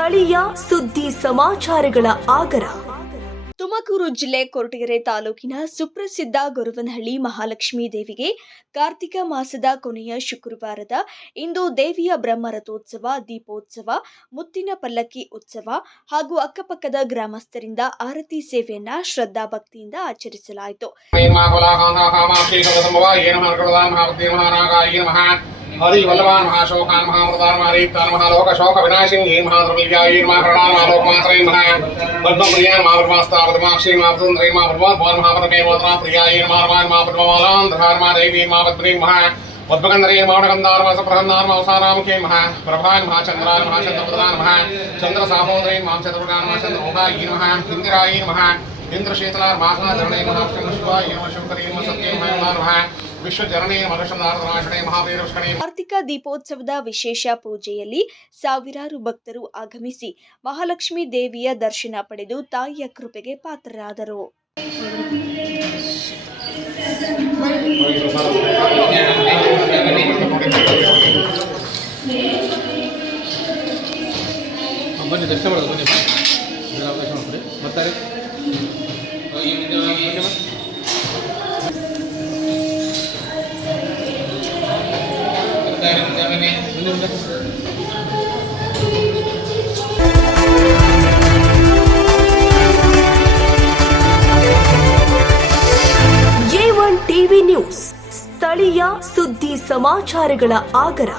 ಸ್ಥಳೀಯ ಸುದ್ದಿ ಸಮಾಚಾರಗಳ ಆಗರ. ತುಮಕೂರು ಜಿಲ್ಲೆ ಕೊರಟಗೆರೆ ತಾಲೂಕಿನ ಸುಪ್ರಸಿದ್ಧ ಗೊರವನಹಳ್ಳಿ ಮಹಾಲಕ್ಷ್ಮೀ ದೇವಿಗೆ ಕಾರ್ತಿಕ ಮಾಸದ ಕೊನೆಯ ಶುಕ್ರವಾರದ ಇಂದು ದೇವಿಯ ಬ್ರಹ್ಮರಥೋತ್ಸವ, ದೀಪೋತ್ಸವ, ಮುತ್ತಿನ ಪಲ್ಲಕ್ಕಿ ಉತ್ಸವ ಹಾಗೂ ಅಕ್ಕಪಕ್ಕದ ಗ್ರಾಮಸ್ಥರಿಂದ ಆರತಿ ಸೇವೆಯನ್ನ ಶ್ರದ್ಧಾ ಭಕ್ತಿಯಿಂದ ಆಚರಿಸಲಾಯಿತು. हरि वल्लभान महाशोकान महामृतान महारीप्तान महालोक शोक विनाशिनी महाद्रव्यायीन महाकरणान महालोकमात्रयीन महापद्मप्रियान महापद्मास्तापद्माक्षीन महापद्मन्द्रयीन महापद्मोद्भवान महापद्मे मोद्रा प्रियायीन महारमान महापद्मवालान धरार महादेवीन महापद्मनीन महापद्मगन्धरेन महागन्धार महासप्रहन्नार महावसारामुखेन महाप्रभान महाचन्द्रान महाचन्द्रपदान महाचन्द्रसामोदरेन महाचन्द्रपुरान महाचन्द्रमोगायीन महाइन्दिरायीन महाइन्द्रशीतलार महाधरणेन महाशिवायीन महाशंकरेन महासत्येन महायुधान ಕಾರ್ತಿಕ ದೀಪೋತ್ಸವದ ವಿಶೇಷ ಪೂಜೆಯಲ್ಲಿ ಸಾವಿರಾರು ಭಕ್ತರು ಆಗಮಿಸಿ ಮಹಾಲಕ್ಷ್ಮೀ ದೇವಿಯ ದರ್ಶನ ಪಡೆದು ತಾಯಿಯ ಕೃಪೆಗೆ ಪಾತ್ರರಾದರು. A1 ಟಿವಿ ನ್ಯೂಸ್ ಸ್ಥಳೀಯ ಸುದ್ದಿ ಸಮಾಚಾರಗಳ ಆಗರ.